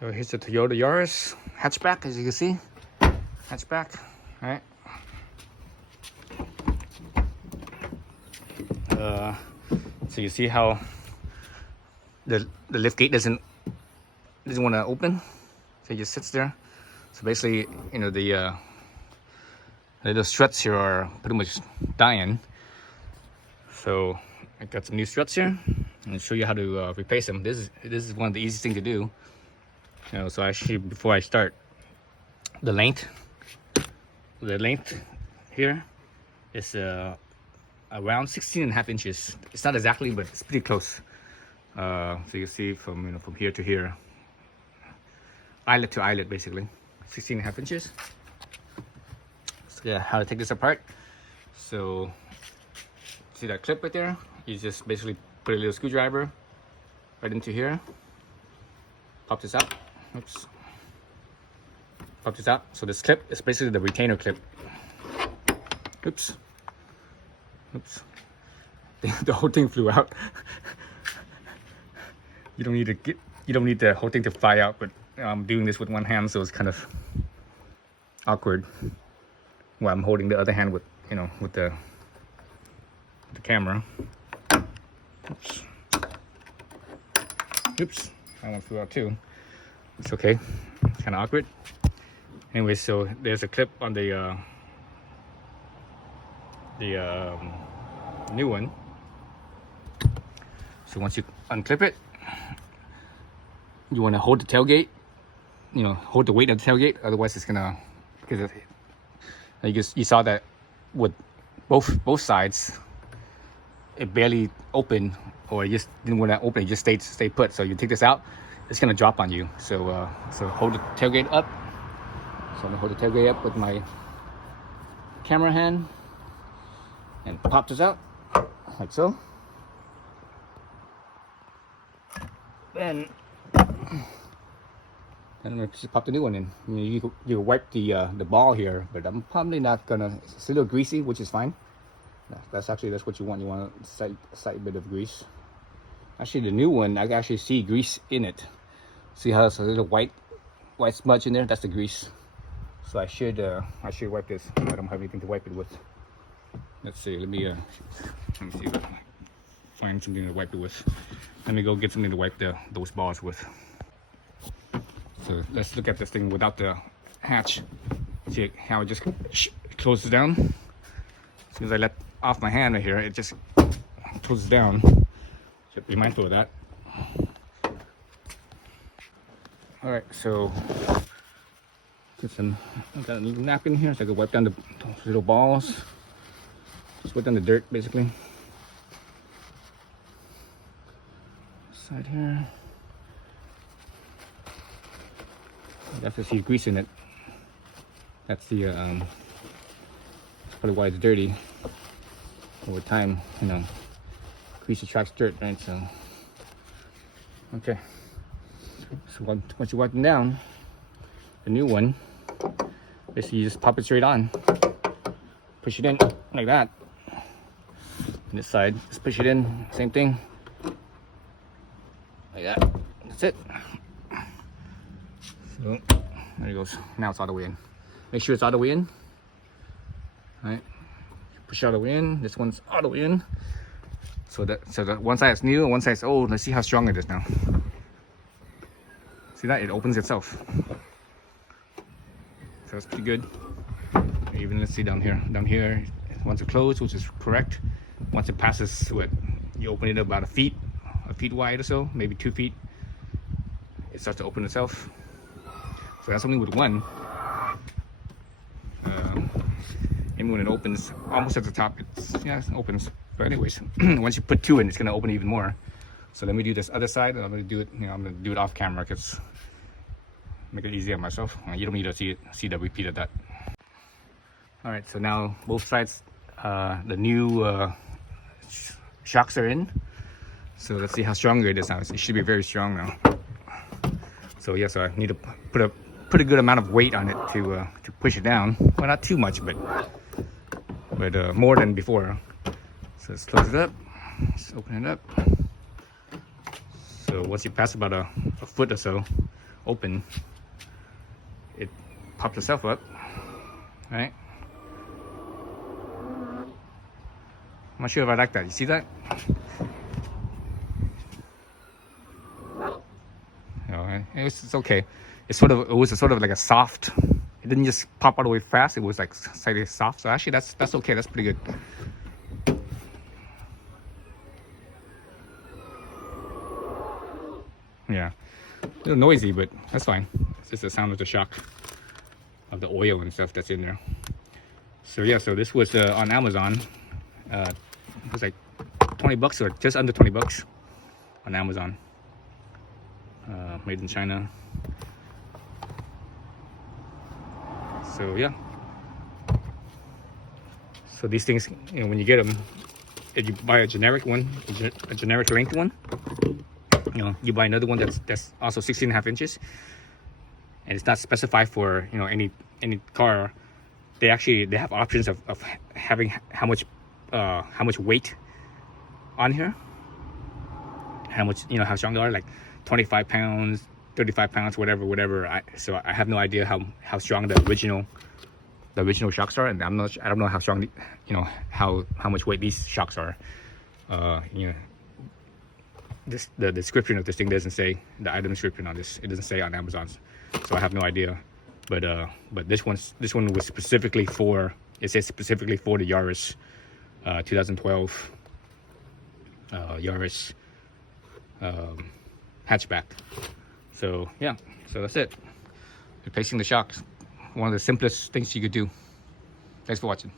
So here's the Toyota Yaris hatchback, as you can see. Hatchback, all right. So you see how the lift gate doesn't want to open, so it just sits there. So basically, you know, the little struts here are pretty much dying. So I got some new struts here, and I'll show you how to replace them. This is one of the easiest things to do. You know, so actually, before I start, the length here is around 16.5 inches. It's not exactly, but it's pretty close. So you see from from here to here, eyelet to eyelet, basically 16.5 inches. So yeah, how to take this apart. So see that clip right there? You just basically put a little screwdriver right into here, pop this out. Oops. Pop this out. So this clip is basically the retainer clip. Oops. Oops. The whole thing flew out. You don't need the whole thing to fly out, but I'm doing this with one hand, so it's kind of awkward while I'm holding the other hand with the camera. Oops. Oops. That one flew out too. It's okay. It's kind of awkward. Anyway, so there's a clip on the new one. So once you unclip it, you want to hold the tailgate. Hold the weight of the tailgate. Otherwise, it's gonna, because you saw that with both sides, it barely opened, or it just didn't want to open. It just stayed put. So you take this out, it's gonna drop on you. So hold the tailgate up. So I'm gonna hold the tailgate up with my camera hand and pop this out like so. And I'm gonna just pop the new one in. You wipe the ball here, but I'm probably not gonna. It's a little greasy, which is fine. That's what you want. You want a slight bit of grease. Actually, the new one, I can actually see grease in it. See how there's a little white smudge in there? That's the grease. So I should wipe this. I don't have anything to wipe it with. Let's see. Let me see if I can find something to wipe it with. Let me go get something to wipe those balls with. So let's look at this thing without the hatch. See how it just closes down. As soon as I let off my hand right here, it just closes down. Should be mindful of that. All right, so I got a little napkin here so I can wipe down those little balls. Just wipe down the dirt, basically. Side here. Definitely see grease in it. That's that's probably why it's dirty. Over time, grease attracts dirt, right? So, okay. So once you wipe them down, the new one, basically you just pop it straight on. Push it in like that. And this side, just push it in, same thing. Like that. That's it. So there it goes. Now it's all the way in. Make sure it's all the way in. All right. Push it all the way in. This one's all the way in. So that one side's new and one side's old. Let's see how strong it is now. See that? It opens itself. So it's pretty good. Even let's see down here. Down here, once it closed, which is correct. Once it passes what you open it about a feet wide or so, maybe 2 feet. It starts to open itself. So that's only with one. And when it opens almost at the top, it opens. But anyways, once you put two in, it's gonna open even more. So let me do this other side, and I'm gonna do it. I'm gonna do it off camera because make it easier on myself. You don't need to see the repeat of that. All right, so now both sides, the new shocks are in. So let's see how strong it is now. It should be very strong now. So yeah, so I need to put a pretty good amount of weight on it to push it down. Well, not too much, but more than before. So let's close it up. Let's open it up. So once you pass about a foot or so, open, it pops itself up, right? I'm not sure if I like that. You see that? You know, it's okay. It was sort of like a soft. It didn't just pop all the way fast. It was like slightly soft. So actually, that's okay. That's pretty good. Yeah, a little noisy, but that's fine. It's just the sound of the shock of the oil and stuff that's in there. So yeah, so this was on Amazon. It was like 20 bucks or just under 20 bucks on Amazon. Made in China. So yeah. So these things, you know, when you get them, if you buy a generic one, a generic length one, you know, you buy another one that's also 16.5 inches, and it's not specified for, you know, any car. They have options of having how much weight on here, how much, you know, how strong they are, like 25 pounds, 35 pounds, whatever. So I have no idea how strong the original shocks are, and I don't know how strong, you know, how much weight these shocks are. You know, the description of this thing doesn't say, the item description on this, it doesn't say on Amazon's, so I have no idea. But this one was specifically for, it says specifically for the Yaris 2012 Yaris hatchback. So yeah, so that's it. Replacing the shocks, one of the simplest things you could do. Thanks for watching.